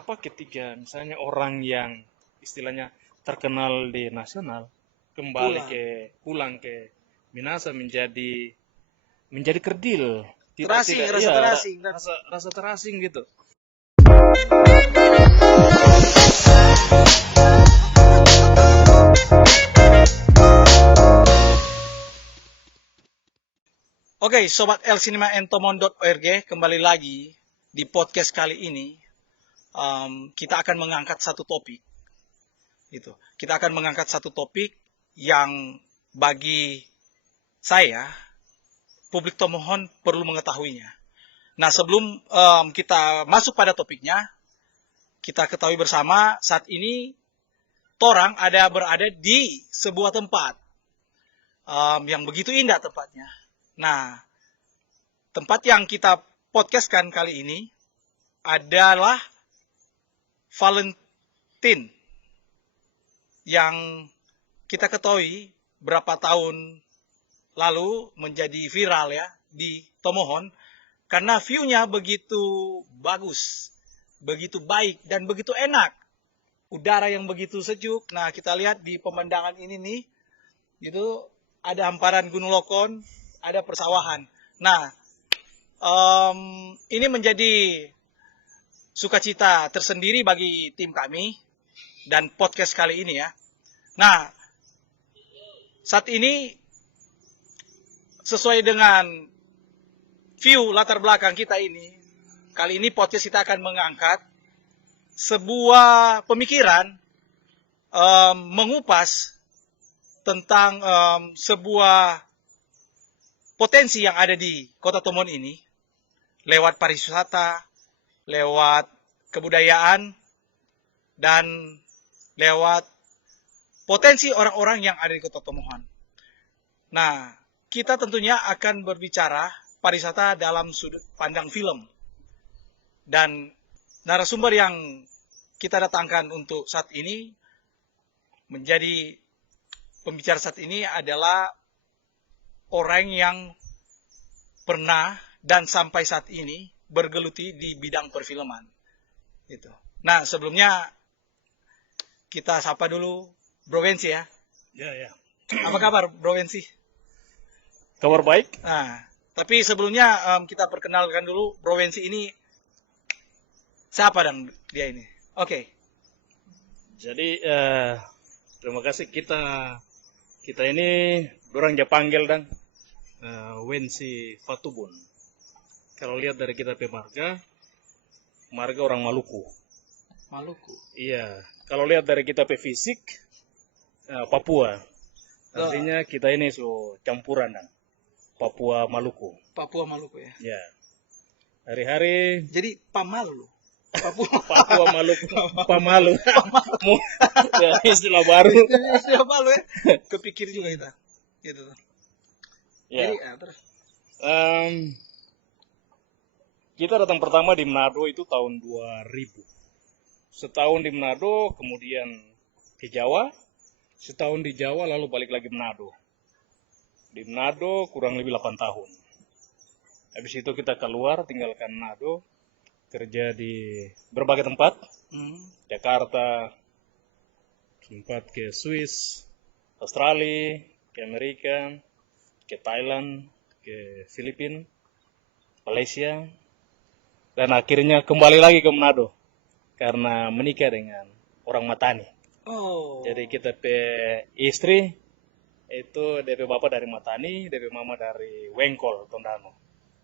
kenapa ketika misalnya orang yang istilahnya terkenal di nasional kembali pulang ke Minahasa menjadi kerdil, rasa terasing gitu. Oke, Sobat elcinemaentomon.org, kembali lagi di podcast kali ini. Kita akan mengangkat satu topik. Kita akan mengangkat satu topik yang bagi saya, publik Tomohon perlu mengetahuinya. Nah, sebelum kita masuk pada topiknya, kita ketahui bersama saat ini Torang berada di sebuah tempat yang begitu indah tempatnya. Nah, tempat yang kita podcastkan kali ini adalah Valentine yang kita ketahui berapa tahun lalu menjadi viral ya di Tomohon karena view-nya begitu bagus, begitu baik dan begitu enak. Udara yang begitu sejuk. Nah, kita lihat di pemandangan ini nih, itu ada hamparan Gunung Lokon, ada persawahan. Nah, ini menjadi sukacita tersendiri bagi tim kami dan podcast kali ini ya. Nah, saat ini sesuai dengan view latar belakang kita ini, kali ini podcast kita akan mengangkat sebuah pemikiran mengupas tentang sebuah potensi yang ada di Kota Tomohon ini lewat pariwisata, lewat kebudayaan, dan lewat potensi orang-orang yang ada di Kota Tomohon. Nah, kita tentunya akan berbicara pariwisata dalam sudut pandang film. Dan narasumber yang kita datangkan untuk saat ini menjadi pembicara saat ini adalah orang yang pernah dan sampai saat ini bergeluti di bidang perfilman. Gitu. Nah, sebelumnya kita sapa dulu Bro Wensi ya. Ya. Apa kabar Bro Wensi? Kabar baik. Nah, tapi sebelumnya kita perkenalkan dulu Bro Wensi ini siapa dan dia ini. Oke. Jadi terima kasih kita ini orang panggil dan Wensi Fatubun. Kalau lihat dari kita marga orang Maluku. Maluku. Iya. Kalau lihat dari kita fisik Papua. Artinya kita ini campuran dan Papua Maluku. Papua Maluku ya. Ya. Hari-hari. Jadi Pamalu. Papua Maluku. Pamalu. Ya, istilah baru. Istilah baru ya. Kepikir juga kita. Gitu. Ya. Jadi, terus. Kita datang pertama di Manado itu tahun 2000. Setahun di Manado, kemudian ke Jawa. Setahun di Jawa, lalu balik lagi Manado. Di Manado kurang lebih 8 tahun. Habis itu kita keluar, tinggalkan Manado. Kerja di berbagai tempat. Jakarta, sempat ke Swiss, Australia, ke Amerika, ke Thailand, ke Filipina, Malaysia, dan akhirnya kembali lagi ke Manado karena menikah dengan orang Matani. Oh. Jadi kita istri itu DP bapak dari Matani, DP mama dari Wengkol, Tondano.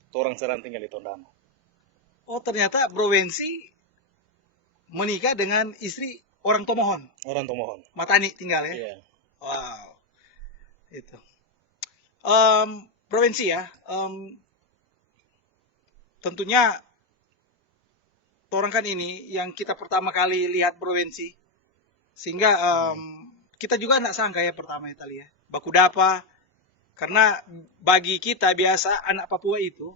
Itu orang Serang tinggal di Tondano. Oh, ternyata Bro Wensi menikah dengan istri orang Tomohon. Orang Tomohon. Matani tinggal ya. Iya. Wow. Itu. Bro Wensi ya. Tentunya orang kan ini yang kita pertama kali lihat Bro Wensi. Sehingga kita juga nggak sangka ya pertama Italia. Bakudapa. Karena bagi kita biasa anak Papua itu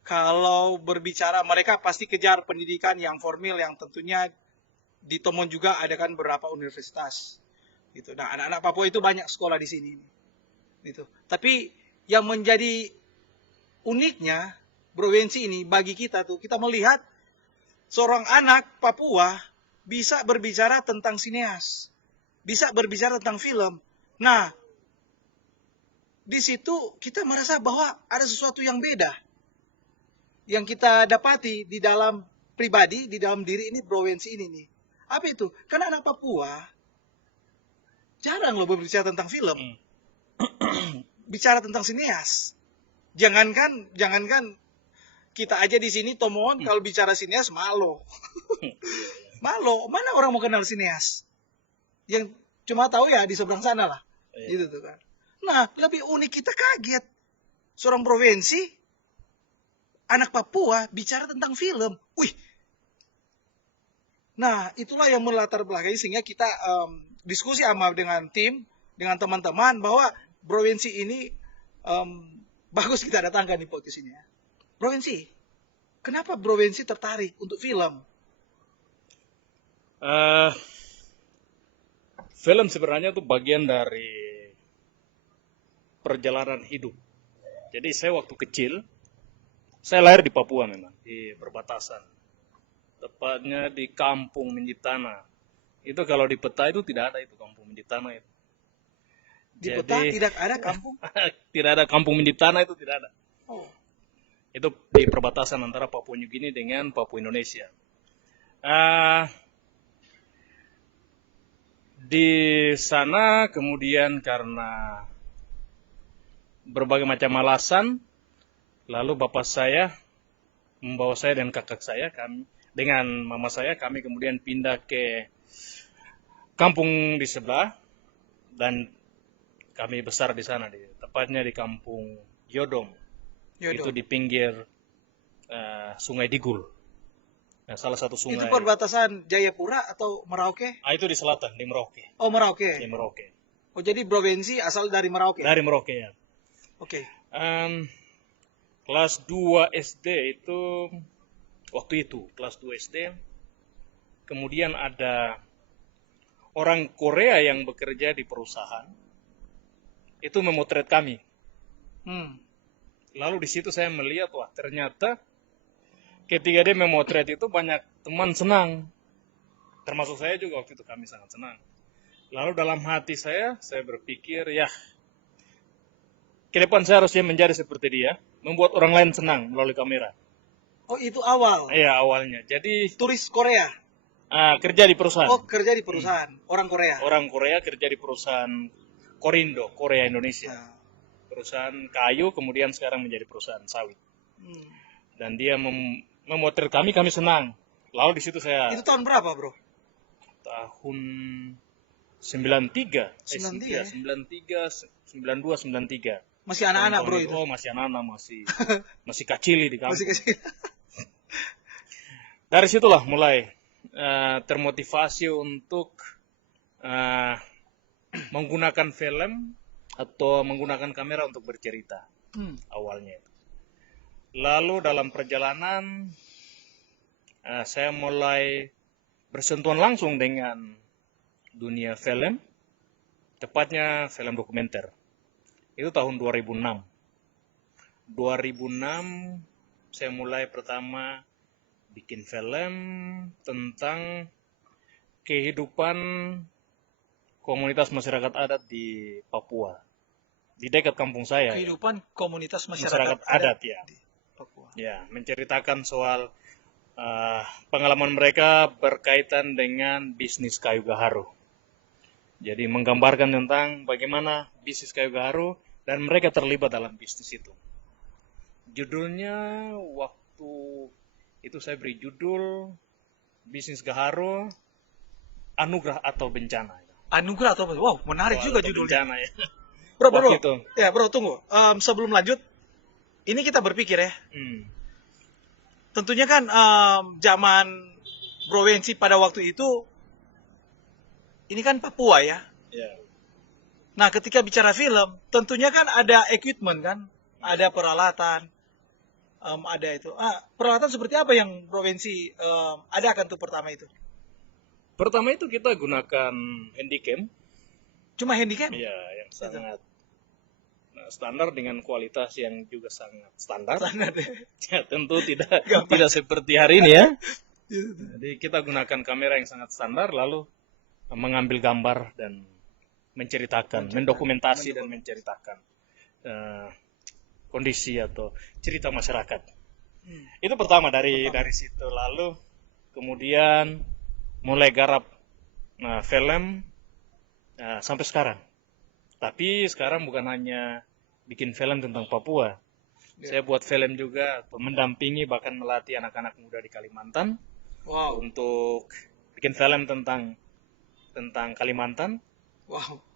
kalau berbicara mereka pasti kejar pendidikan yang formal yang tentunya di Tomohon juga ada kan beberapa universitas. Gitu. Nah, anak-anak Papua itu banyak sekolah di sini. Gitu. Tapi yang menjadi uniknya Bro Wensi ini bagi kita tuh kita melihat seorang anak Papua bisa berbicara tentang sineas, bisa berbicara tentang film. Nah, di situ kita merasa bahwa ada sesuatu yang beda yang kita dapati di dalam pribadi, di dalam diri ini, provinsi ini nih. Apa itu? Karena anak Papua jarang loh berbicara tentang film, bicara tentang sineas. Jangankan kita aja di sini Tomohon kalau bicara sineas malo. Malo, mana orang mau kenal sineas? Yang cuma tahu ya di seberang sana lah. Gitu tuh kan. Nah, lebih unik, kita kaget. Seorang provinsi, anak Papua bicara tentang film. Wih. Nah, itulah yang melatar belakangi sehingga kita diskusi sama dengan tim, dengan teman-teman bahwa provinsi ini bagus kita datangkan di podcast ini ya. Provinsi, kenapa provinsi tertarik untuk film? Film sebenarnya itu bagian dari perjalanan hidup. Jadi saya waktu kecil, saya lahir di Papua memang, di perbatasan. Tepatnya di Kampung Minjitana. Itu kalau di peta itu tidak ada itu Kampung Minjitana itu. Di peta tidak ada kampung? Tidak ada Kampung Minjitana, itu tidak ada. Oh. Itu di perbatasan antara Papua New Guinea dengan Papua Indonesia. Di sana kemudian karena berbagai macam alasan, lalu bapak saya membawa saya dan kakak saya, kami dengan mama saya, kami kemudian pindah ke kampung di sebelah dan kami besar di sana, tepatnya di kampung Yodom. Itu di pinggir Sungai Digul. Nah, salah satu sungai. Itu perbatasan Jayapura atau Merauke? Itu di selatan, di Merauke. Oh, Merauke. Di Merauke. Oh, jadi provinsi asal dari Merauke? Dari Merauke ya. Oke. Kelas 2 SD itu, waktu itu, kelas 2 SD, kemudian ada orang Korea yang bekerja di perusahaan, itu memotret kami. Lalu di situ saya melihat, wah ternyata ketika dia memotret itu banyak teman senang. Termasuk saya juga waktu itu, kami sangat senang. Lalu dalam hati saya berpikir, ya, ke depan saya harusnya menjadi seperti dia, membuat orang lain senang melalui kamera. Oh, itu awal? Iya, awalnya. Jadi turis Korea? Kerja di perusahaan. Oh, kerja di perusahaan. Orang Korea? Orang Korea kerja di perusahaan Korindo, Korea Indonesia. Perusahaan kayu, kemudian sekarang menjadi perusahaan sawit. Dan dia memotret kami senang. Lalu di situ saya... Itu tahun berapa, bro? Tahun 93. 93? 92, 93. Masih anak-anak, bro, itu? Oh, masih anak-anak, masih kacili di kampung. Masih kecil. Dari situlah mulai termotivasi untuk menggunakan film atau menggunakan kamera untuk bercerita awalnya. Lalu dalam perjalanan saya mulai bersentuhan langsung dengan dunia film, tepatnya film dokumenter. Itu tahun 2006. 2006 saya mulai pertama bikin film tentang kehidupan komunitas masyarakat adat di Papua. Di dekat kampung saya. Kehidupan komunitas masyarakat adat ya. Di Papua. Ya, menceritakan soal pengalaman mereka berkaitan dengan bisnis kayu gaharu. Jadi menggambarkan tentang bagaimana bisnis kayu gaharu dan mereka terlibat dalam bisnis itu. Judulnya waktu itu saya beri judul Bisnis Gaharu, Anugerah atau Bencana. Anugerah atau bencana? Wow, menarik juga judulnya. Bencana, ya. Bro, Itu. Ya, bro, tunggu. Sebelum lanjut, ini kita berpikir ya. Tentunya kan zaman provinsi pada waktu itu, ini kan Papua ya. Yeah. Nah, ketika bicara film, tentunya kan ada equipment kan, ada peralatan, ada itu. Peralatan seperti apa yang provinsi ada kan tuh pertama itu? Pertama itu kita gunakan handycam. Cuma handycam? Iya, yang sangat standar dengan kualitas yang juga sangat standar. Standar ya. Ya, tentu tidak seperti hari ini ya. Jadi kita gunakan kamera yang sangat standar, lalu mengambil gambar dan menceritakan, mendokumentasi dan menceritakan kondisi atau cerita masyarakat. Itu pertama dari situ. Lalu kemudian mulai garap film sampai sekarang. Tapi sekarang bukan hanya bikin film tentang Papua. Saya buat film juga, mendampingi bahkan melatih anak-anak muda di Kalimantan untuk bikin film tentang Kalimantan.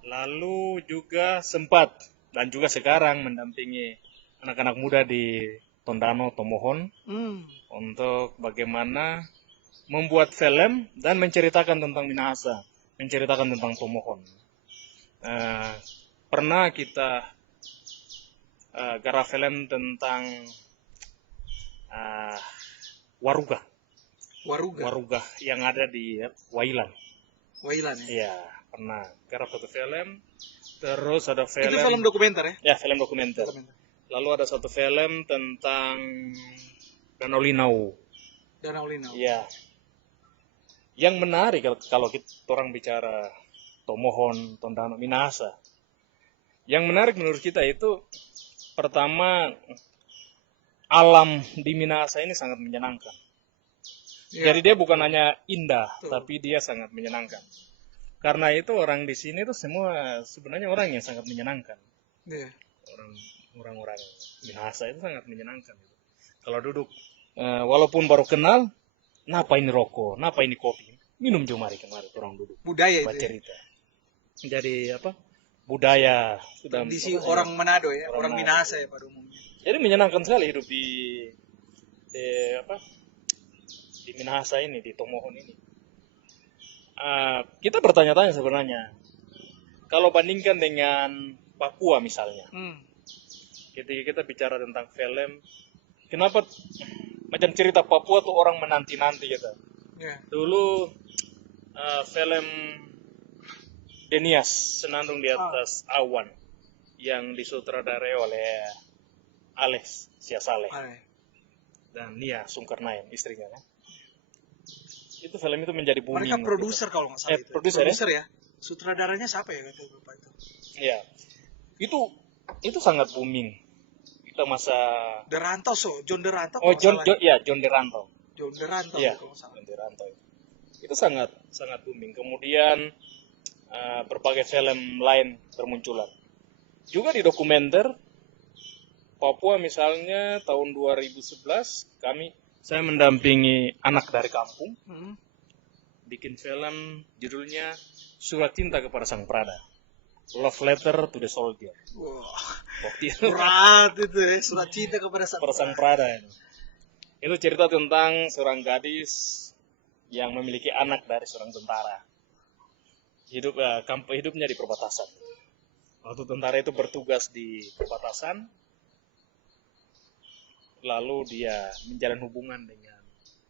Lalu juga sempat dan juga sekarang mendampingi anak-anak muda di Tondano, Tomohon untuk bagaimana membuat film dan menceritakan tentang Minahasa, menceritakan tentang Tomohon. Pernah kita garap film tentang Waruga yang ada di Wailan ya? Iya, pernah garap satu film. Terus ada film. Itu film dokumenter ya? Ya, film dokumenter. Lalu ada satu film tentang Danau Linau. Ya. Yang menarik kalau kita orang bicara Tomohon, Tondano, Minahasa. Yang menarik menurut kita itu pertama alam di Minahasa ini sangat menyenangkan. Jadi dia bukan hanya indah, tapi dia sangat menyenangkan. Karena itu orang di sini itu semua sebenarnya orang yang sangat menyenangkan. Orang-orang Minahasa itu sangat menyenangkan. Kalau duduk, walaupun baru kenal, napa ini rokok, napa ini kopi, minum juga mari kemarin orang duduk. Budaya itu. Cerita. Jadi budaya tradisi orang Manado ya, orang Minahasa ya pada umumnya. Jadi menyenangkan sekali hidup di Minahasa ini, di Tomohon ini. Kita bertanya-tanya sebenarnya, kalau bandingkan dengan Papua misalnya, ketika kita bicara tentang film, kenapa macam cerita Papua tuh orang menanti-nanti gitu. Dulu film Denias, Senandung di Atas Awan, yang disutradarai oleh Alex Siasaleh dan Nia Sungkarnain, istrinya kan. Itu film itu menjadi booming. Mereka produser kalau nggak salah. Produser ya. Sutradaranya siapa ya kata Bapak itu? Iya. Itu sangat booming. Kita masa Deranto John Deranto. John Deranto. John Deranto ya, kalau nggak salah. John Deranto. Itu sangat booming. Kemudian berbagai film lain bermunculan. Juga di dokumenter Papua misalnya tahun 2011 saya mendampingi anak dari kampung bikin film judulnya Surat Cinta kepada Sang Prada, Love Letter to the Soldier. Berat itu ya, Surat Cinta kepada Sang Prada. Itu cerita tentang seorang gadis yang memiliki anak dari seorang tentara. Hidupnya di perbatasan. Waktu tentara itu bertugas di perbatasan, lalu dia menjalin hubungan dengan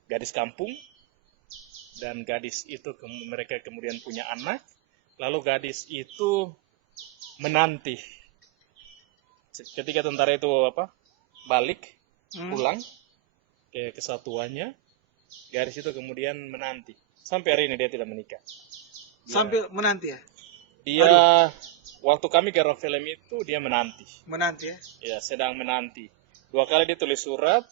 gadis kampung, dan gadis itu mereka kemudian punya anak, lalu gadis itu menanti ketika tentara itu balik pulang ke kesatuannya. Gadis itu kemudian menanti sampai hari ini dia tidak menikah. Sampai menanti ya? Dia waktu kami garap film itu dia menanti ya? Ya, sedang menanti. 2 kali dia tulis surat,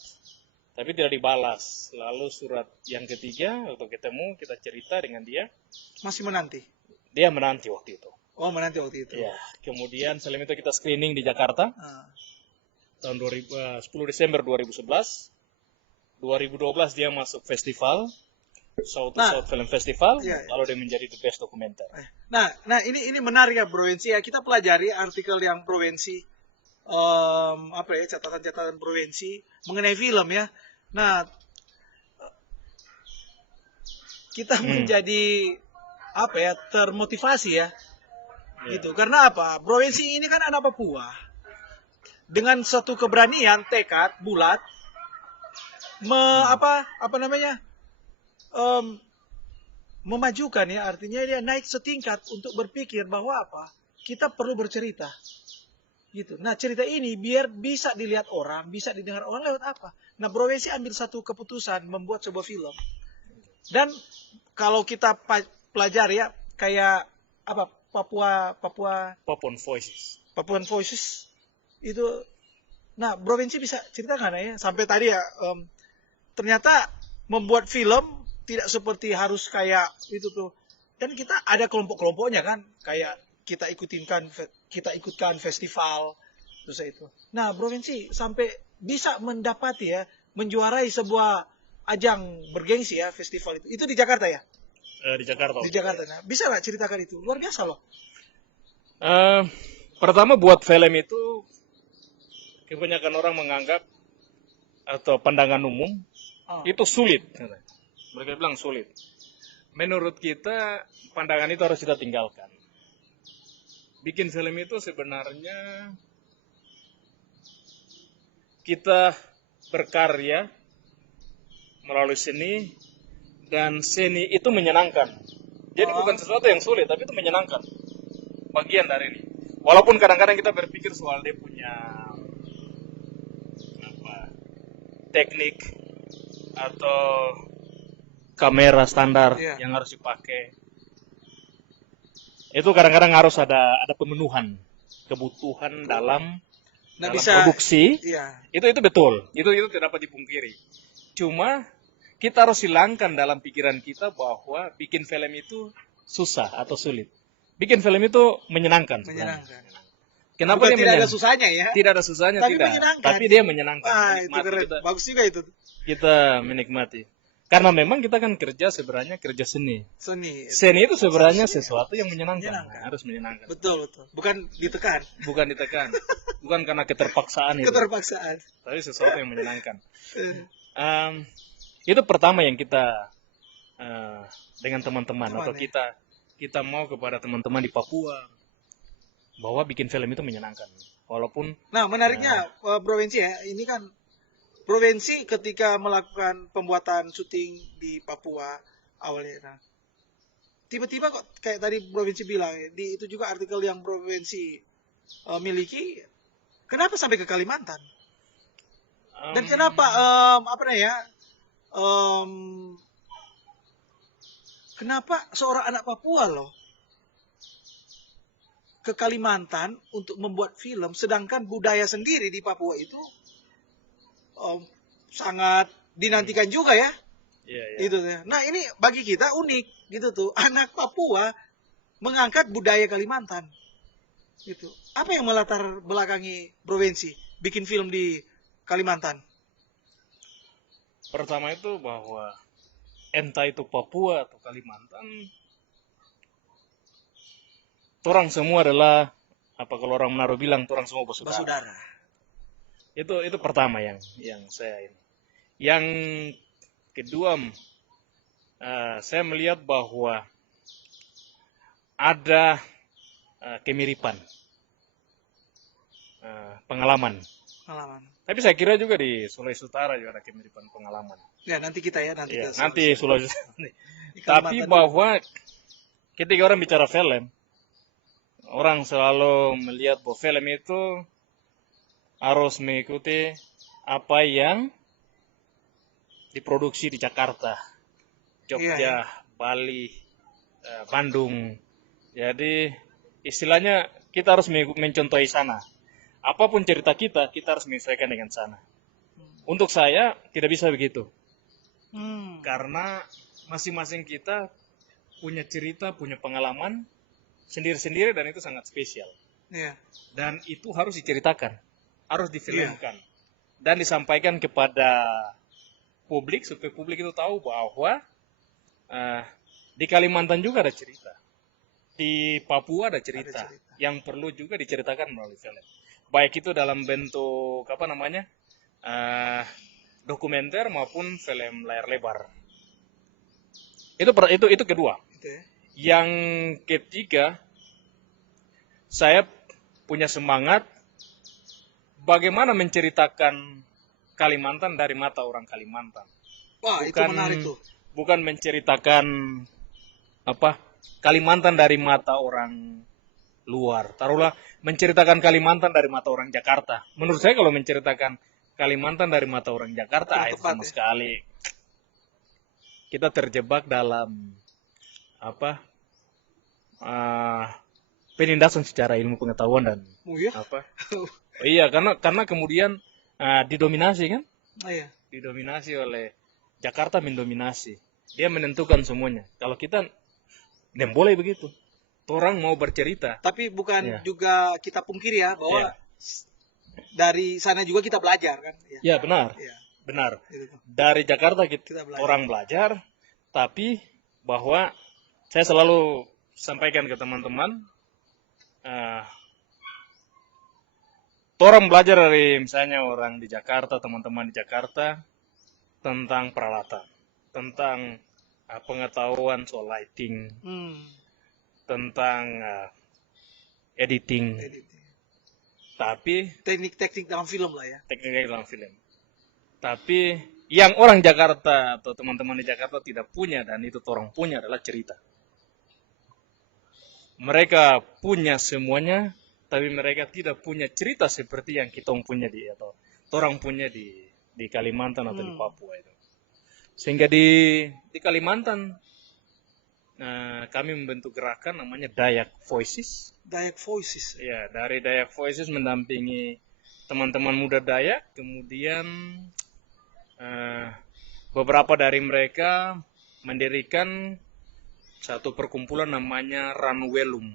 tapi tidak dibalas. Lalu surat yang ketiga, waktu ketemu, kita cerita dengan dia. Masih menanti? Dia menanti waktu itu. Oh, menanti waktu itu. Ya, kemudian film itu kita screening di Jakarta. Tahun 10 Desember 2011. 2012 dia masuk festival. South Film Festival, lalu dia menjadi the best dokumenter. Nah, ini menarik ya, Provinsi ya. Kita pelajari artikel yang Provinsi, catatan-catatan Provinsi mengenai film ya. Nah, kita menjadi termotivasi ya. Gitu. Karena apa? Provinsi ini kan anak Papua. Dengan suatu keberanian, tekad, bulat, memajukan ya, artinya dia naik setingkat untuk berpikir bahwa kita perlu bercerita gitu. Nah, cerita ini biar bisa dilihat orang, bisa didengar orang lewat apa. Nah, Provinsi ambil satu keputusan membuat sebuah film Dan kalau kita pelajari ya, kayak apa, Papuan Voices. Papuan Voices itu. Nah, Bro Vinci bisa ceritakan ya, sampai tadi ya, ternyata membuat film tidak seperti harus kayak itu tuh. Dan kita ada kelompok-kelompoknya kan, kayak kita ikutkan festival terus itu. Nah, Bro Vinci sampai bisa mendapati ya, menjuarai sebuah ajang bergengsi ya, festival itu. Itu di Jakarta ya? Di Jakarta. Di Jakarta. Nah, bisa nggak ceritakan itu? Luar biasa loh. Pertama buat film itu kebanyakan orang menganggap atau pandangan umum itu sulit. Mereka bilang sulit. Menurut kita pandangan itu harus kita tinggalkan. Bikin film itu sebenarnya kita berkarya melalui seni, dan seni itu menyenangkan. Jadi bukan sesuatu yang sulit, tapi itu menyenangkan. Bagian dari ini. Walaupun kadang-kadang kita berpikir soal dia punya teknik atau kamera standar yang harus dipakai. Itu kadang-kadang harus ada pemenuhan kebutuhan dalam produksi. Itu betul. Itu tidak dapat dipungkiri. Cuma kita harus hilangkan dalam pikiran kita bahwa bikin film itu susah atau sulit. Bikin film itu menyenangkan. Kenapa dia tidak ada susahnya ya? Tidak ada susahnya, tapi tidak. Tapi dia menyenangkan. Itu keren. Bagus juga itu. Kita menikmati. Karena memang kita kan kerja sebenarnya kerja seni. Seni itu sebenarnya sesuatu yang menyenangkan. Harus menyenangkan. Betul. Bukan ditekan. Bukan karena keterpaksaan itu. Tapi sesuatu yang menyenangkan. Itu pertama yang kita dengan teman-teman atau kita mau kepada teman-teman di Papua bahwa bikin film itu menyenangkan. Walaupun menariknya Bro Vinci ya, ini kan Bro Vinci ketika melakukan pembuatan syuting di Papua awalnya. Tiba-tiba kok kayak tadi Bro Vinci bilang, itu juga artikel yang Bro Vinci miliki, kenapa sampai ke Kalimantan? Dan kenapa kenapa seorang anak Papua loh ke Kalimantan untuk membuat film, sedangkan budaya sendiri di Papua itu sangat dinantikan juga ya. Itu. Nah, ini bagi kita unik gitu tuh, anak Papua mengangkat budaya Kalimantan. Gitu. Apa yang melatar belakangi Bro Vinci bikin film di Kalimantan? Pertama itu bahwa entah itu Papua atau Kalimantan, orang semua adalah kalau orang Manado bilang, orang semua bersaudara. Itu pertama yang saya ini. Yang kedua, saya melihat bahwa ada kemiripan pengalaman. Tapi saya kira juga di Sulawesi Utara juga ada kemiripan pengalaman. Ya, nanti kita nanti Sulawesi. Tapi bahwa ketika orang bicara film, orang selalu melihat bahwa film itu harus mengikuti apa yang diproduksi di Jakarta, Jogja, Bali, Bandung. Jadi istilahnya kita harus mencontohi sana. Apapun cerita kita harus menyesuaikan dengan sana. Untuk saya tidak bisa begitu. Karena masing-masing kita punya cerita, punya pengalaman sendiri-sendiri, dan itu sangat spesial. Dan itu harus diceritakan, harus difilmkan, dan disampaikan kepada publik supaya publik itu tahu bahwa di Kalimantan juga ada cerita, di Papua ada cerita yang perlu juga diceritakan melalui film. Baik itu dalam bentuk dokumenter maupun film layar lebar. Itu kedua. Yang ketiga, saya punya semangat bagaimana menceritakan Kalimantan dari mata orang Kalimantan. Itu menarik tuh. Bukan menceritakan Kalimantan dari mata orang luar. Taruhlah menceritakan Kalimantan dari mata orang Jakarta. Menurut saya kalau menceritakan Kalimantan dari mata orang Jakarta itu sama sekali kita terjebak dalam apa penindasan secara ilmu pengetahuan dan Oh ya? apa? Oh, iya, karena kemudian didominasi kan? Oh, iya. Didominasi oleh Jakarta, mendominasi. Dia menentukan semuanya. Kalau kita tidak boleh begitu. Orang mau bercerita. Tapi bukan Iya. juga kita pungkiri ya bahwa Iya. dari sana juga kita belajar kan? Ya. Ya benar, Iya. benar. Itu tuh. Dari Jakarta Kita belajar. orang belajar, tapi bahwa saya selalu sampaikan ke teman-teman, orang belajar dari misalnya orang di Jakarta, teman-teman di Jakarta, tentang peralatan, tentang pengetahuan soal lighting, tentang editing, tapi Teknik-teknik dalam film lah ya. teknik dalam film. Tapi yang orang Jakarta atau teman-teman di Jakarta tidak punya dan itu orang punya adalah cerita. Mereka punya semuanya, tapi mereka tidak punya cerita seperti yang kita punya atau orang punya di Kalimantan atau di Papua itu. Sehingga di Kalimantan kami membentuk gerakan namanya Dayak Voices. Dayak Voices. Ya, dari Dayak Voices mendampingi teman-teman muda Dayak, kemudian beberapa dari mereka mendirikan satu perkumpulan namanya Ranwelum.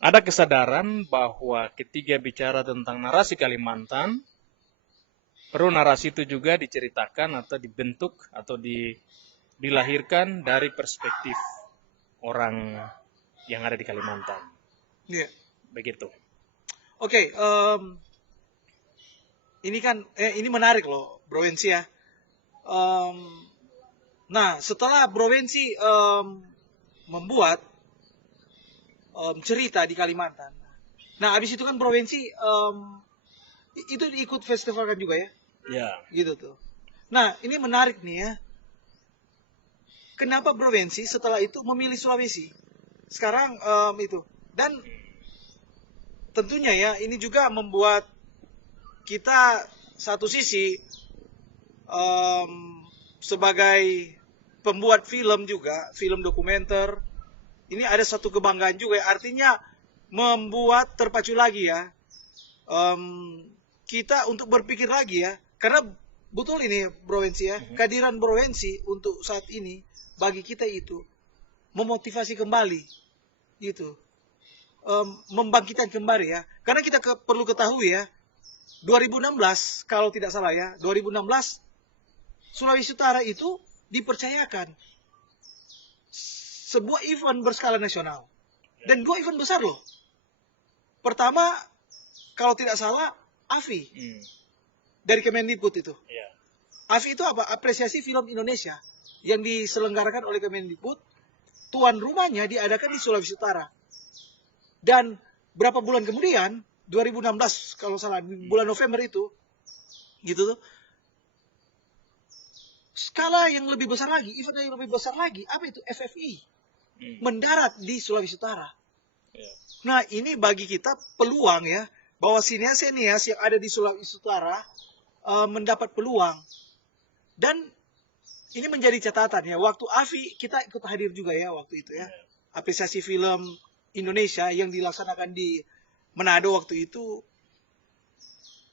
Ada kesadaran bahwa ketika bicara tentang narasi Kalimantan, perlu narasi itu juga diceritakan atau dibentuk atau dilahirkan dari perspektif orang yang ada di Kalimantan. Iya. Begitu. Oke, ini kan ini menarik loh, Bro Wensi ya. Nah, setelah Bro Wensi membuat cerita di Kalimantan. Nah, habis itu kan Bro Wensi itu ikut festival kan juga ya? Ya. Gitu tuh. Nah, ini menarik nih ya. Kenapa Bro Wensi setelah itu memilih Sulawesi? Sekarang itu. Dan tentunya ya, ini juga membuat kita satu sisi sebagai pembuat film juga, film dokumenter, ini ada satu kebanggaan juga ya. Artinya membuat terpacu lagi ya kita untuk berpikir lagi ya, karena betul ini Bro Wensi ya, kehadiran Bro Wensi untuk saat ini bagi kita itu memotivasi kembali gitu, membangkitkan kembali ya, karena kita perlu ketahui ya, 2016 kalau tidak salah ya, 2016 Sulawesi Utara itu dipercayakan sebuah event berskala nasional dan 2 event besar loh. Pertama kalau tidak salah AFI dari Kemendikbud itu. Ya. AFI itu apa? Apresiasi Film Indonesia yang diselenggarakan oleh Kemendikbud. Tuan rumahnya diadakan di Sulawesi Utara. Dan berapa bulan kemudian, 2016 kalau salah, bulan November itu, gitu tuh, skala yang lebih besar lagi, event yang lebih besar lagi, apa itu? FFI. Mendarat di Sulawesi Utara. Ya. Nah, ini bagi kita peluang ya, bahwa sinias-sinias yang ada di Sulawesi Utara mendapat peluang. Dan ini menjadi catatan ya, waktu AFI kita ikut hadir juga ya waktu itu ya. Apresiasi film Indonesia yang dilaksanakan di Manado waktu itu.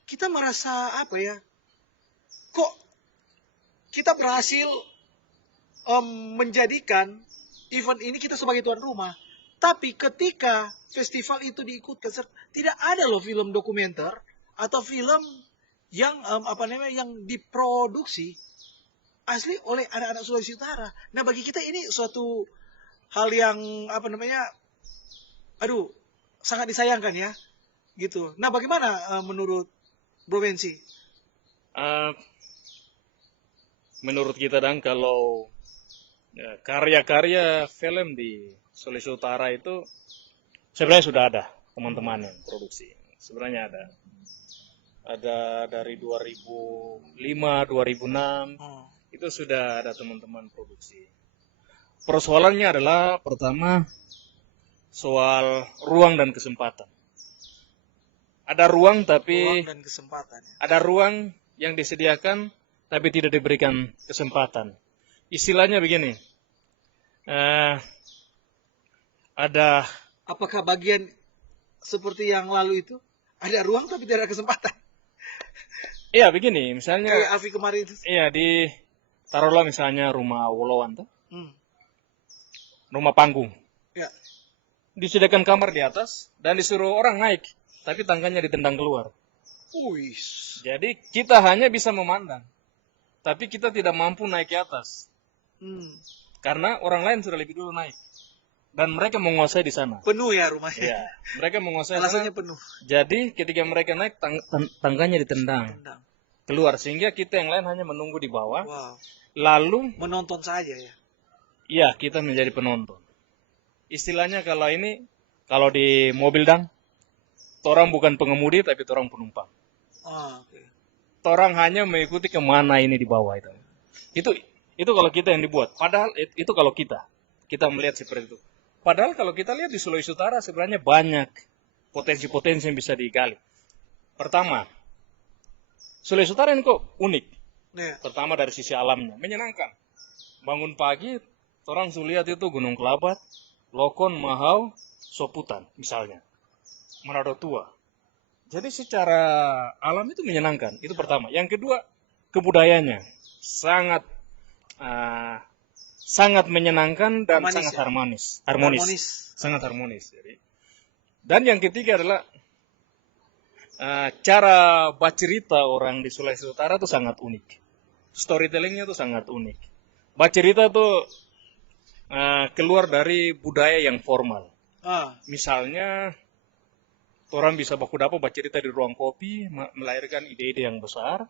Kita merasa apa ya, kok kita berhasil menjadikan event ini kita sebagai tuan rumah. Tapi ketika festival itu diikutkan, tidak ada loh film dokumenter atau film yang yang diproduksi asli oleh anak-anak Sulawesi Utara. Nah, bagi kita ini suatu hal yang sangat disayangkan ya, gitu. Nah, bagaimana menurut Bro Wensi? Menurut kita dan kalau karya-karya film di Sulawesi Utara itu sebenarnya sudah ada teman-teman yang produksi. Sebenarnya ada dari 2005, 2006 itu sudah ada teman-teman produksi. Persoalannya adalah pertama soal ruang dan kesempatan. Ada ruang tapi Ruang dan kesempatan. ada ruang yang disediakan tapi tidak diberikan kesempatan. Istilahnya begini, ada, Apakah bagian seperti yang lalu itu ada ruang tapi tidak ada kesempatan? iya begini, misalnya, Kayak Alfi kemarin itu. iya taruhlah misalnya rumah Wolowan tuh, Hmm. rumah panggung. Ya. Disediakan kamar di atas dan disuruh orang naik, tapi tangganya ditendang keluar. Wis. Jadi kita hanya bisa memandang, tapi kita tidak mampu naik ke atas Hmm. karena orang lain sudah lebih dulu naik dan mereka menguasai di sana. Penuh ya rumahnya. Ya, mereka menguasai Alasannya sana. penuh. Jadi ketika mereka naik tangganya ditendang Tendang. keluar sehingga kita yang lain hanya menunggu di bawah. Wow. Lalu Menonton saja ya. ya kita menjadi penonton. Istilahnya kalau di mobil dang, torang bukan pengemudi tapi torang penumpang. Oke. Torang hanya mengikuti kemana ini di bawah itu. Itu kalau kita yang dibuat. Padahal itu kalau kita melihat seperti itu. Padahal kalau kita lihat di Sulawesi Utara sebenarnya banyak potensi-potensi yang bisa digali. Pertama, Sulawesi Utara ini kok unik. Ya. Pertama dari sisi alamnya, menyenangkan. Bangun pagi, orang lihat itu Gunung Kelabat, Lokon, Mahau, Soputan misalnya. Manado Tua. Jadi secara alam itu menyenangkan. Itu pertama. Yang kedua, kebudayaannya sangat sangat menyenangkan dan Harmonis sangat ya? harmonis. Harmonis. Sangat harmonis. Jadi. Dan yang ketiga adalah cara bercerita orang di Sulawesi Utara itu sangat unik. Storytellingnya itu sangat unik. Bercerita tuh keluar dari budaya yang formal. Misalnya, orang bisa baku dapat bercerita di ruang kopi, melahirkan ide-ide yang besar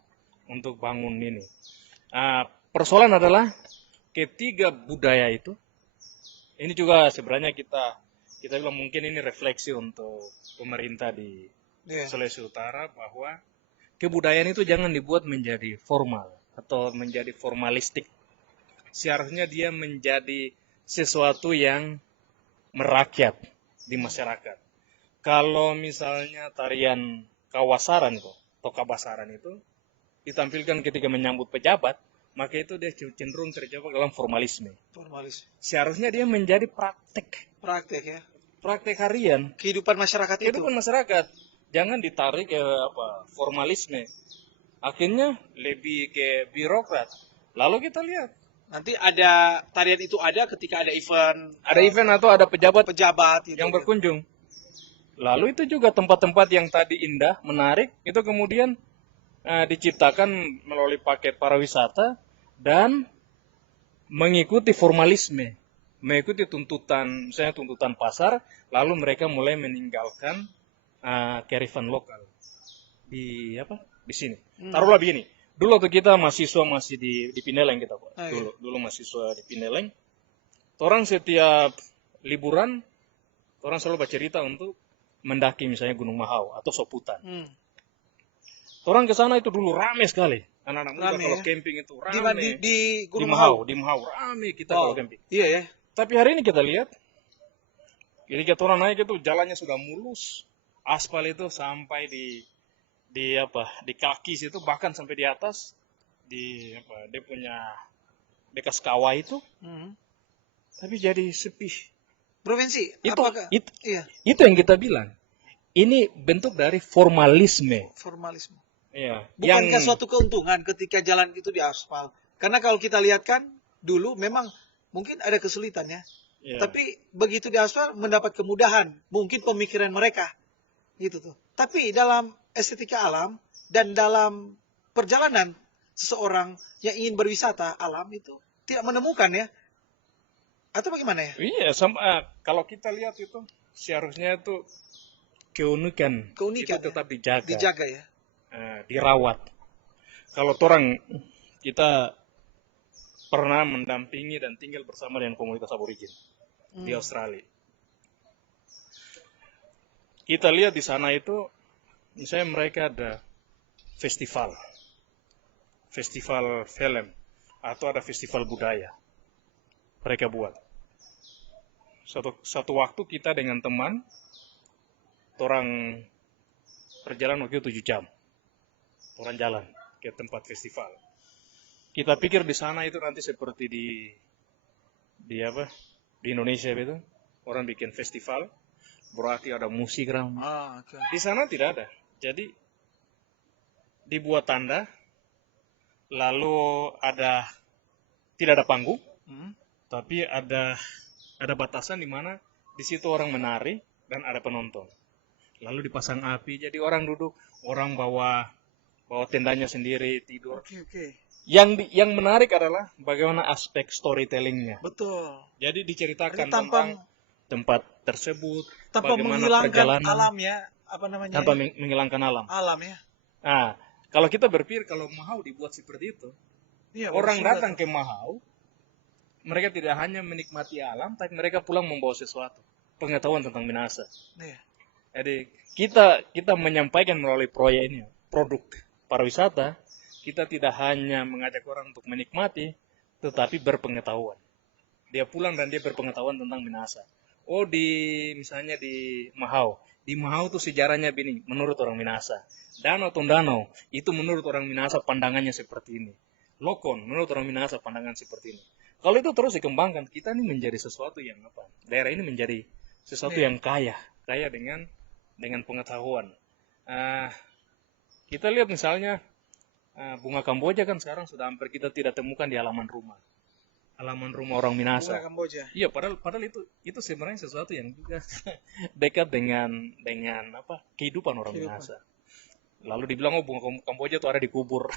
untuk bangun ini. Persoalan adalah ketiga budaya itu, ini juga sebenarnya kita bilang mungkin ini refleksi untuk pemerintah di Sulawesi Utara bahwa kebudayaan itu jangan dibuat menjadi formal atau menjadi formalistik. Seharusnya dia menjadi sesuatu yang merakyat di masyarakat. Kalau misalnya tarian kawasaran atau kabasaran itu ditampilkan ketika menyambut pejabat, maka itu dia cenderung terjebak dalam formalisme. Seharusnya dia menjadi praktek Ya. Praktek harian. Kehidupan masyarakat itu. Kehidupan masyarakat. Jangan ditarik ke formalisme. Akhirnya lebih ke birokrat. Lalu kita lihat. Nanti ada tarian itu ada ketika ada event. Ada event atau ada pejabat gitu, yang berkunjung. Lalu itu juga tempat-tempat yang tadi indah, menarik, itu kemudian diciptakan melalui paket pariwisata dan mengikuti formalisme, mengikuti tuntutan, misalnya tuntutan pasar, lalu mereka mulai meninggalkan kearifan lokal di sini. Taruhlah begini, dulu waktu kita mahasiswa masih di Pineleng kita Pak. Dulu mahasiswa di Pineleng, orang setiap liburan, orang selalu bercerita untuk mendaki misalnya Gunung Mahau atau Soputan. Orang ke sana itu dulu rame sekali. Anak-anak muda kalau camping itu rame. Di Gunung Mahau. Di Mahau rame kita kalau camping. Iya ya. Tapi hari ini kita lihat, ketika orang naik itu jalannya sudah mulus, aspal itu sampai di kaki situ, bahkan sampai di atas, dia punya bekas kawah itu, tapi jadi sepi. Provinsi. Itu yang kita bilang. Ini bentuk dari formalisme. Iya. Bukankah suatu keuntungan ketika jalan itu diaspal? Karena kalau kita lihat kan dulu memang mungkin ada kesulitan ya. Tapi begitu diaspal mendapat kemudahan, mungkin pemikiran mereka gitu tuh. Tapi dalam estetika alam dan dalam perjalanan seseorang yang ingin berwisata alam itu tidak menemukan ya. Atau bagaimana ya? Iya, kalau kita lihat itu seharusnya itu keunikan itu tetap dijaga ya. Dirawat. Kalau kita pernah mendampingi dan tinggal bersama dengan komunitas aborigin di Australia. Kita lihat di sana itu, misalnya mereka ada festival film atau ada festival budaya. Mereka buat. Satu waktu kita dengan teman, orang perjalanan waktu itu 7 jam. Orang jalan ke tempat festival. kita pikir di sana itu nanti seperti di apa? Di Indonesia gitu. Orang bikin festival, berarti ada musik ramai. Oke. Di sana tidak ada. Jadi dibuat tanda, lalu tidak ada panggung, tapi ada batasan di mana di situ orang menari dan ada penonton. Lalu dipasang api, jadi orang duduk, orang bawa tendanya sendiri, tidur. Oke. Yang menarik adalah bagaimana aspek storytellingnya. Betul. Jadi diceritakan Artinya tentang tempat tersebut, tanpa bagaimana menghilangkan perjalanan, alam ya, apa namanya? tanpa menghilangkan alam. Alam ya. Nah, kalau kita berpikir kalau Mahau dibuat seperti itu, Iya, orang bagus datang juga ke Mahau, mereka tidak hanya menikmati alam, tapi mereka pulang membawa sesuatu, pengetahuan tentang Minahasa. tuh. Iya. Jadi kita menyampaikan melalui proyek ini, produk pariwisata, kita tidak hanya mengajak orang untuk menikmati, tetapi berpengetahuan. Dia pulang dan dia berpengetahuan tentang Minahasa. Oh, misalnya di Mahau. Di Mahau tuh sejarahnya begini, menurut orang Minahasa. Danau Tondano, itu menurut orang Minahasa pandangannya seperti ini. Lokon, menurut orang Minahasa pandangan seperti ini. Kalau itu terus dikembangkan, kita ini menjadi sesuatu yang apa? Daerah ini menjadi sesuatu yang kaya dengan pengetahuan. Kita lihat misalnya bunga Kamboja kan sekarang sudah hampir kita tidak temukan di halaman rumah orang Minahasa. Bunga Kamboja. Iya, padahal itu sebenarnya sesuatu yang juga dekat dengan apa kehidupan orang Minahasa. Lalu dibilang oh bunga Kamboja itu ada di kubur.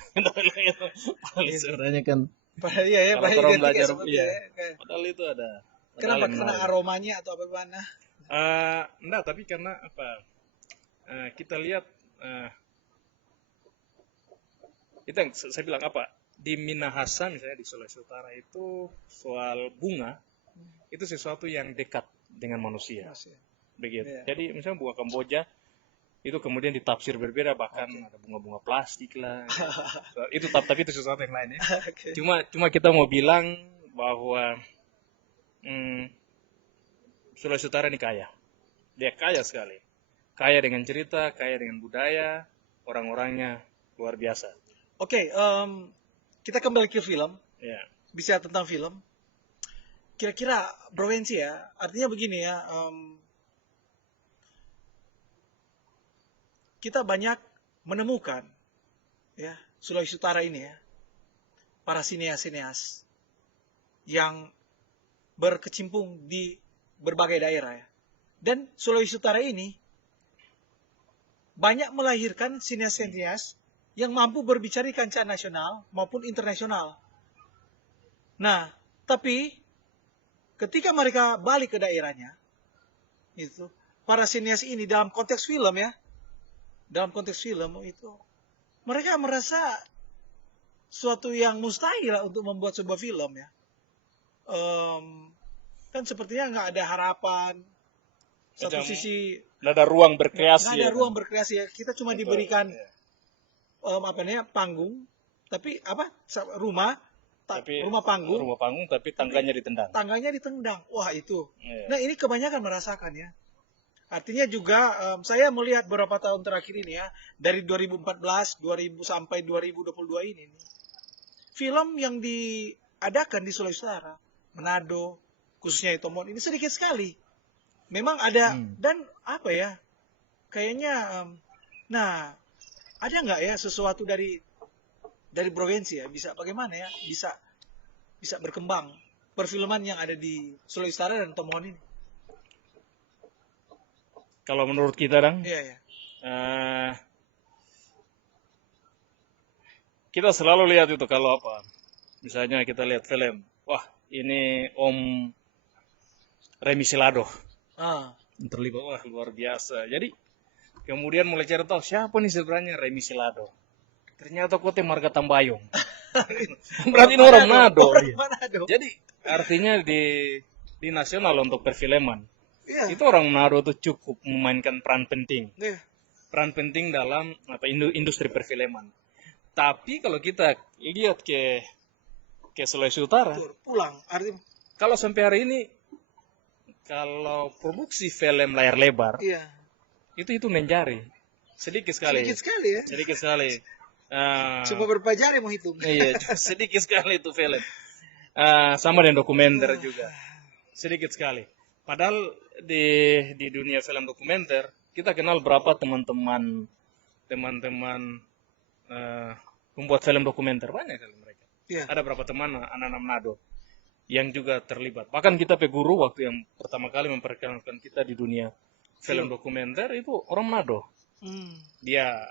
Sebenarnya kan Iya, kalau orang belajar padahal itu ada. Kenapa? Karena aromanya atau apa gimana? Enggak, tapi karena apa? Kita lihat itu yang saya bilang apa? Di Minahasa misalnya di Sulawesi Utara itu soal bunga itu sesuatu yang dekat dengan manusia. Begitu. Jadi misalnya bunga Kamboja itu kemudian ditafsir berbeda, bahkan ada bunga-bunga plastik lah. Tapi itu sesuatu yang lain ya. Cuma kita mau bilang bahwa Sulawesi Utara ini kaya. Dia kaya sekali. Kaya dengan cerita, kaya dengan budaya, orang-orangnya luar biasa. Oke, kita kembali ke film. Ya. Bicara tentang film. Kira-kira Bro Wensi ya, artinya begini ya. Kita banyak menemukan ya Sulawesi Utara ini ya, para sineas-sineas yang berkecimpung di berbagai daerah ya. Dan Sulawesi Utara ini banyak melahirkan sineas-sineas yang mampu berbicara di kancah nasional maupun internasional. Nah, tapi ketika mereka balik ke daerahnya, itu para sineas ini dalam konteks film ya, itu mereka merasa suatu yang mustahil untuk membuat sebuah film ya. Kan sepertinya nggak ada harapan. Satu sisi nggak ada ruang berkreasi. Nggak ada ruang berkreasi ya. Kita cuma diberikan panggung, tapi rumah panggung, tapi tangganya ditendang. Wah itu. Nah ini kebanyakan merasakan ya. Artinya juga saya melihat beberapa tahun terakhir ini ya, dari 2014, 2000 sampai 2022 ini, film yang diadakan di Sulawesi Utara, Manado, khususnya Itomon ini sedikit sekali. Memang ada dan apa ya? Kayaknya ada nggak ya sesuatu dari provinsi ya bisa bagaimana ya bisa berkembang perfilman yang ada di Sulawesi Utara dan Tomon ini? Kalau menurut kita Iya. Kita selalu lihat itu kalau apa? Misalnya kita lihat film, wah ini Om Remi Silado terlibat, wah luar biasa. Jadi kemudian mulai cari tahu siapa nih sebenarnya Remi Silado. Ternyata Kote Marga Tambayong. Berarti ini orang Manado. Jadi artinya di nasional untuk perfilman, itu orang Manado itu cukup memainkan peran penting. Peran penting dalam industri perfilman. Tapi kalau kita lihat ke Sulawesi Utara, kalau sampai hari ini, kalau produksi film layar lebar, itu menjari sedikit sekali. Sedikit sekali ya. Sedikit sekali. Cuma berapa jari mau hitung. Iya, sedikit sekali itu film. Sama dengan dokumenter juga, sedikit sekali. Padahal di dunia film dokumenter kita kenal berapa teman-teman pembuat film dokumenter, banyak kali mereka. Iya. Ada berapa teman anak-anak Manado yang juga terlibat. Bahkan kita pe guru waktu yang pertama kali memperkenalkan kita di dunia film dokumenter itu orang Manado. Dia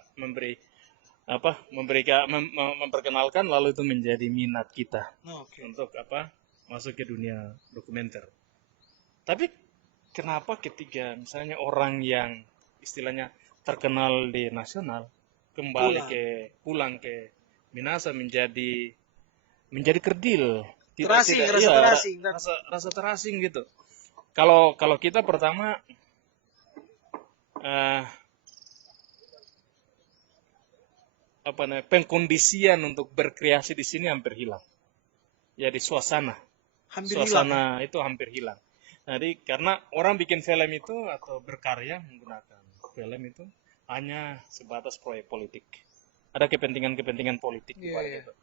memperkenalkan, lalu itu menjadi minat kita untuk masuk ke dunia dokumenter. Tapi kenapa ketika misalnya orang yang istilahnya terkenal di nasional pulang ke Minasa menjadi kerdil, rasa terasing gitu. Kalau kita pertama pengkondisian untuk berkreasi di sini hampir hilang. Jadi suasana itu hampir hilang. Jadi karena orang bikin film itu atau berkarya menggunakan film itu hanya sebatas proyek politik. Ada kepentingan politik di balik itu.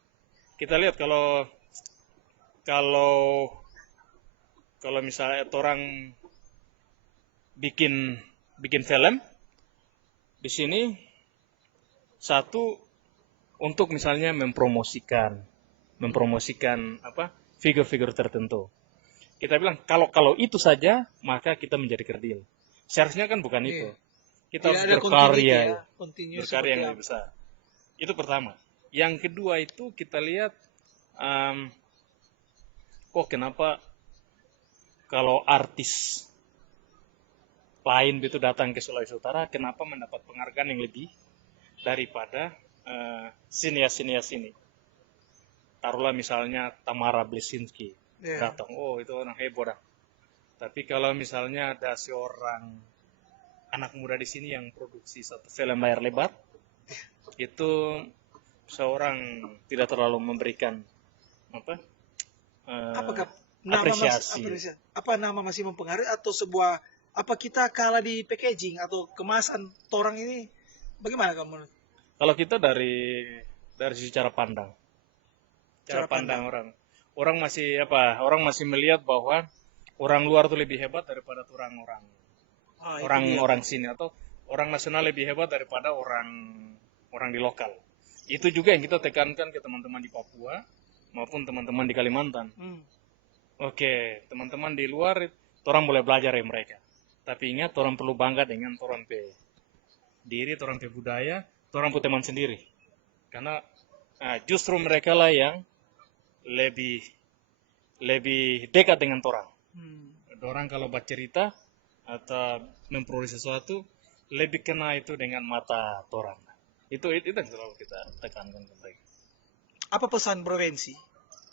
Kita lihat kalau misalnya orang bikin film di sini, satu untuk misalnya mempromosikan figur-figur tertentu. Kita bilang kalau itu saja maka kita menjadi kerdil. Seharusnya kan bukan itu. Kita harus berkarya yang lebih besar. Itu pertama. Yang kedua itu kita lihat kok kenapa kalau artis lain itu datang ke Sulawesi Utara, kenapa mendapat penghargaan yang lebih daripada sinias-sinias ini. Taruhlah misalnya Tamara Blesinski datang, itu orang heboh dah. Tapi kalau misalnya ada seorang anak muda di sini yang produksi satu film layar lebar, itu seorang tidak terlalu memberikan apresiasi. Apa nama masih mempengaruhi atau sebuah kita kalah di packaging atau kemasan orang ini? Bagaimana kamu? Kalau kita dari sisi cara pandang orang masih melihat bahwa orang luar itu lebih hebat daripada orang sini, atau orang nasional lebih hebat daripada orang di lokal. Itu juga yang kita tekankan ke teman-teman di Papua maupun teman-teman di Kalimantan. Oke, teman-teman di luar orang boleh belajar dari mereka, tapi ingat orang perlu bangga dengan orang pe diri, orang pe budaya, orang pe teman sendiri, karena justru mereka lah yang lebih dekat dengan orang. Orang kalau bercerita atau memperoleh sesuatu lebih kena itu dengan mata orang. Itu yang selalu kita tekankan ke mereka. Apa pesan provinsi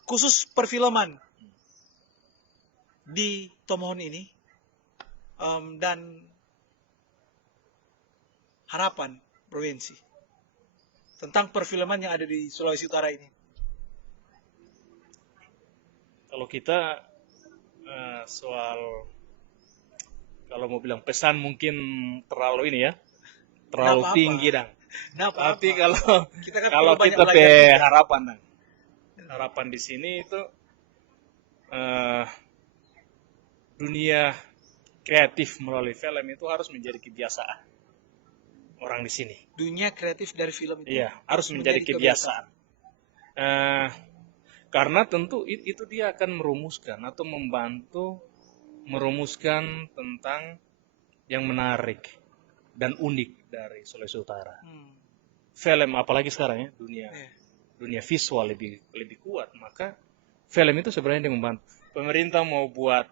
khusus perfilman di Tomohon ini, dan harapan provinsi tentang perfilman yang ada di Sulawesi Utara ini? Kalau kita kalau mau bilang pesan mungkin terlalu terlalu tinggi dan. Tapi kalau kita harapan di sini itu dunia kreatif melalui film itu harus menjadi kebiasaan orang di sini. Dunia kreatif dari film itu harus menjadi kebiasaan. Karena tentu itu dia akan merumuskan atau membantu merumuskan tentang yang menarik dan unik dari Sulawesi Utara. Film apalagi sekarang dunia visual lebih kuat, maka film itu sebenarnya yang membantu. Pemerintah mau buat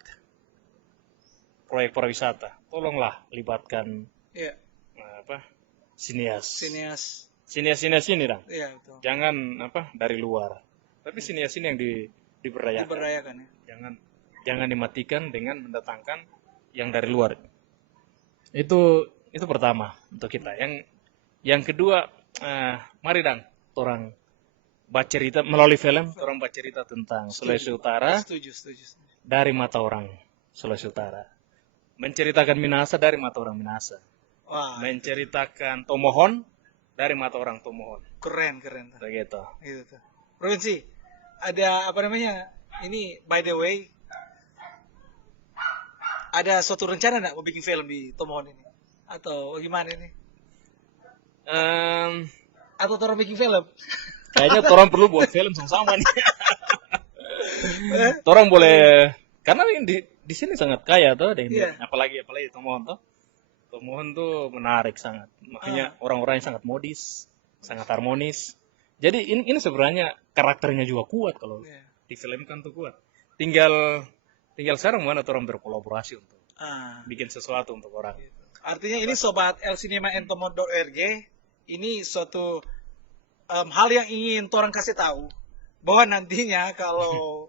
proyek pariwisata, tolonglah libatkan sinias ini dong. Jangan dari luar. Tapi sinias ini yang diberdayakan ya. Jangan dimatikan dengan mendatangkan yang dari luar. Itu pertama untuk kita. Yang kedua, mari dong orang bercerita melalui film, orang bercerita tentang Sulawesi Utara. Setuju. Dari mata orang Sulawesi Utara. Menceritakan Minasa dari mata orang Minasa. Menceritakan Tomohon dari mata orang Tomohon. Keren. Begitu. Itu tuh. Provinsi, ada apa namanya? Ini by the way, ada suatu rencana nggak mau bikin film di Tomohon ini? Atau gimana ini? Em, Atau orang bikin film? Kayaknya orang perlu buat film sama-sama nih. Orang boleh, karena di sini sangat kaya tuh, Iya. apalagi Tomohon tuh. Tomohon tuh menarik sangat. Makanya orang-orangnya sangat modis, sangat harmonis. Jadi ini sebenarnya karakternya juga kuat kalau Iya. difilmkan tuh kuat. Tinggal sekarang mana orang berkolaborasi untuk Ah. bikin sesuatu untuk orang. Artinya ini sobat elcinemaentomon.org, ini suatu hal yang ingin orang kasih tahu bahwa nantinya kalau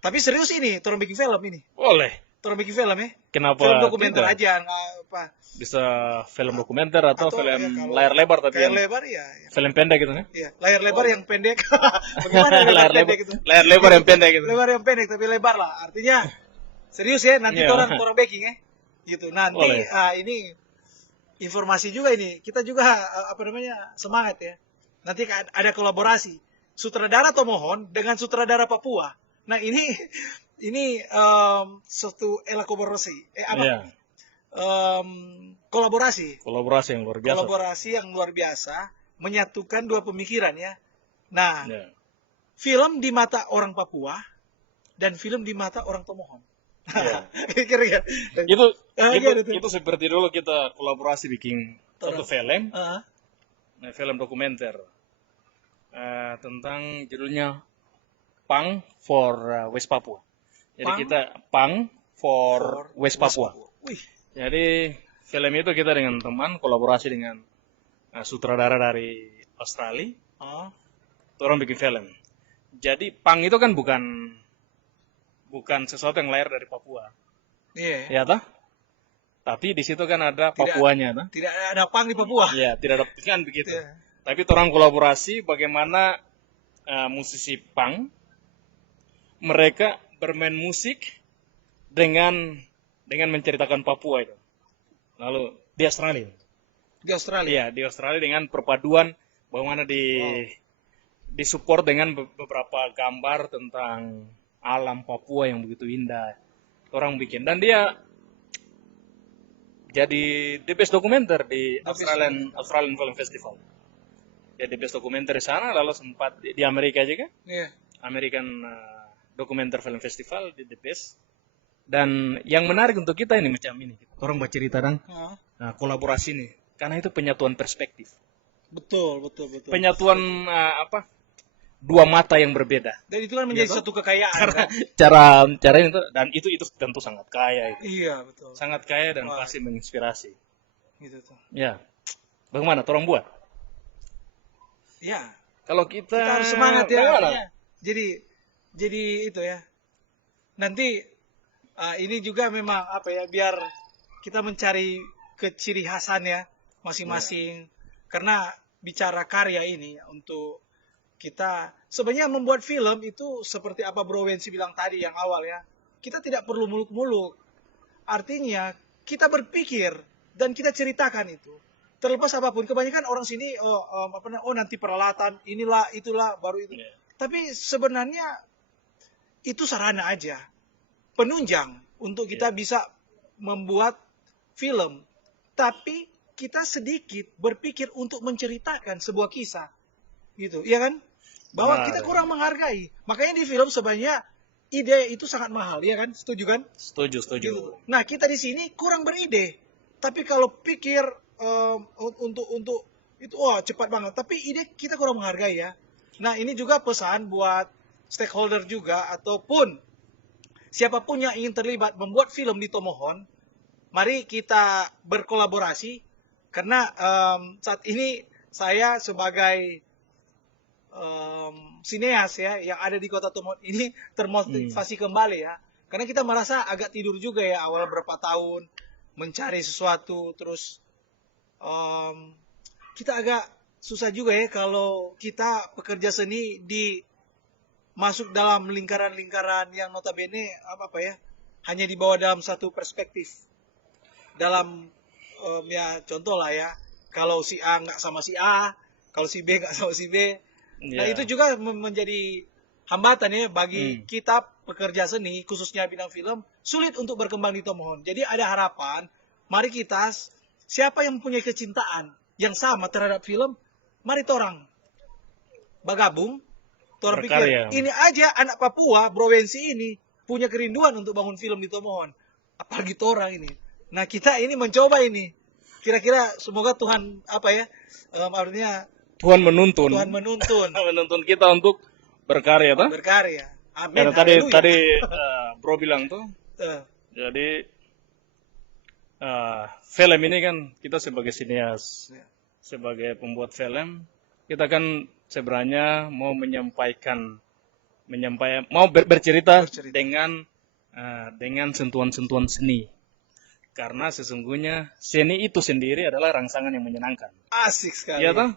tapi serius ini, orang bikin film ini. Boleh. Orang bikin film ya. Kenapa Film dokumenter tidak? aja, nggak apa. Bisa film dokumenter atau film ya, kalau layar lebar tapi layar yang lebar ya. film pendek gitu kan? Iya, layar lebar yang pendek. Bagaimana layar lebar, pendek itu? layar lebar yang pendek gitu. Lebar yang pendek tapi lebar lah. Artinya serius ya, nanti Iya. orang backing ya. Gitu. Nanti Boleh. ini informasi juga ini. Kita juga apa namanya? Semangat ya. Nanti ada kolaborasi sutradara Tomohon dengan sutradara Papua. Nah, ini suatu kolaborasi. Iya. Kolaborasi. Kolaborasi yang luar biasa. Kolaborasi yang luar biasa menyatukan dua pemikiran ya. Nah, Iya. film di mata orang Papua dan film di mata orang Tomohon. Iya. Kira-kira. Itu seperti dulu kita kolaborasi bikin satu film, Ah, film dokumenter tentang judulnya Pang for West Papua. Jadi Pang kita Pang for West Papua. Wih, Jadi film itu kita dengan teman kolaborasi dengan sutradara dari Australia. ah, Orang bikin film. Jadi Pang itu kan bukan sesuatu yang lahir dari Papua, iya. ya toh? Tapi di situ kan ada Tidak. Papuanya, toh? Tidak ada pang di Papua. Ya, tidak ada kan begitu. Iya. Tapi orang kolaborasi bagaimana musisi Pang mereka bermain musik dengan menceritakan Papua itu. Lalu di Australia. Di Australia. Iya, di Australia dengan perpaduan bagaimana disupport dengan beberapa gambar tentang alam Papua yang begitu indah. Orang bikin dan dia jadi the best dokumenter di Australian Film Festival. Jadi best dokumenter di sana lalu sempat di Amerika juga. Iya. American Dokumenter Film Festival di the best. Dan yang menarik untuk kita ini macam ini. Orang bercerita dan Ah, kolaborasi nih karena itu penyatuan perspektif. betul. Penyatuan dua mata yang berbeda. Dan itu kan menjadi Iya, satu kekayaan. Kan? Cara itu dan itu tentu sangat kaya itu. Iya, betul. Sangat kaya dan Wah. pasti menginspirasi. Gitu tuh. Ya. Bagaimana orang buat? Ya, Kalau kita kita harus semangat ya. bagaimana? Artinya. Jadi itu ya. Nanti ini juga memang apa ya, biar kita mencari keciri khasannya masing-masing. Karena bicara karya ini untuk kita sebenarnya membuat film itu seperti apa Bro Wensi bilang tadi yang awal ya. Kita tidak perlu muluk-muluk. Artinya kita berpikir dan kita ceritakan itu. Terlepas apapun, kebanyakan orang sini nanti peralatan inilah itulah baru itu. Iya. Tapi sebenarnya itu sarana aja, penunjang untuk kita bisa membuat film. Tapi kita sedikit berpikir untuk menceritakan sebuah kisah, gitu, ya kan? Bahwa kita kurang menghargai. Makanya di film sebenarnya ide itu sangat mahal, ya kan? Setuju kan? Setuju. Gitu. Nah, kita di sini kurang beride. Tapi kalau pikir untuk itu cepat banget. Tapi ide kita kurang menghargai ya. Nah, ini juga pesan buat stakeholder juga ataupun siapapun yang ingin terlibat membuat film di Tomohon, mari kita berkolaborasi karena saat ini saya sebagai sineas ya yang ada di Kota Tomohon ini termotivasi kembali ya. Karena kita merasa agak tidur juga ya awal berapa tahun mencari sesuatu terus kita agak susah juga ya kalau kita pekerja seni masuk dalam lingkaran-lingkaran yang notabene hanya dibawa dalam satu perspektif. Dalam ya contoh lah ya, kalau si A nggak sama si A, kalau si B nggak sama si B. Nah, Ya. itu juga menjadi hambatan ya bagi kita pekerja seni, khususnya bidang film, sulit untuk berkembang di Tomohon. Jadi ada harapan, mari kita, siapa yang mempunyai kecintaan yang sama terhadap film, mari torang bergabung, torang Berkarya. pikir, ini aja anak Papua, provinsi ini, punya kerinduan untuk bangun film di Tomohon. Apalagi torang ini. Nah, kita ini mencoba ini. Kira-kira semoga Tuhan, artinya Tuhan menuntun. Tuhan menuntun. Menuntun kita untuk berkarya, toh? Berkarya. Amin. Karena tadi Haleluya. Bro bilang tuh, Eh, jadi film ini kan kita sebagai sinias, Ya. sebagai pembuat film, kita kan sebenarnya mau bercerita dengan sentuhan-sentuhan seni. Karena sesungguhnya seni itu sendiri adalah rangsangan yang menyenangkan. Asik sekali. Iya toh?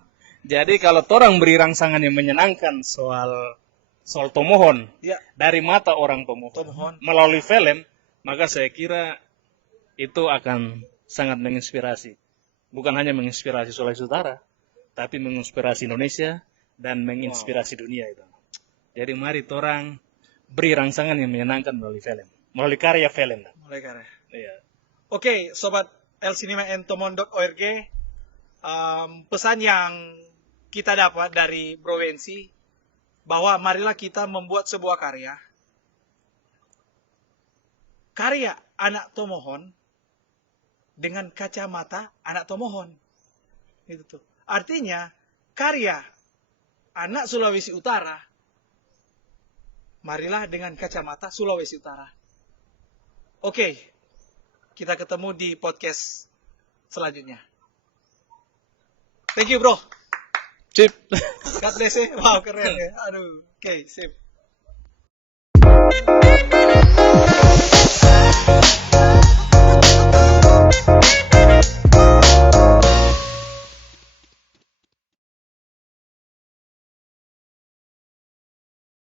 Jadi kalau orang beri rangsangan yang menyenangkan soal Tomohon Ya, dari mata orang Tomohon Tomohon. melalui film, maka saya kira itu akan sangat menginspirasi. Bukan hanya menginspirasi Sulawesi Utara, tapi menginspirasi Indonesia dan menginspirasi dunia itu. Jadi mari orang beri rangsangan yang menyenangkan melalui film, melalui karya film. Mulai karya. Iya. Oke, sobat elcinemaentomon.org, pesan yang kita dapat dari Bro Wensi, bahwa marilah kita membuat sebuah karya anak Tomohon dengan kacamata anak Tomohon. Itu tuh. Artinya karya anak Sulawesi Utara, marilah dengan kacamata Sulawesi Utara. Oke, kita ketemu di podcast selanjutnya. Thank you, bro. Sip. God bless ya. Wow, keren ya. Aduh, oke, sip.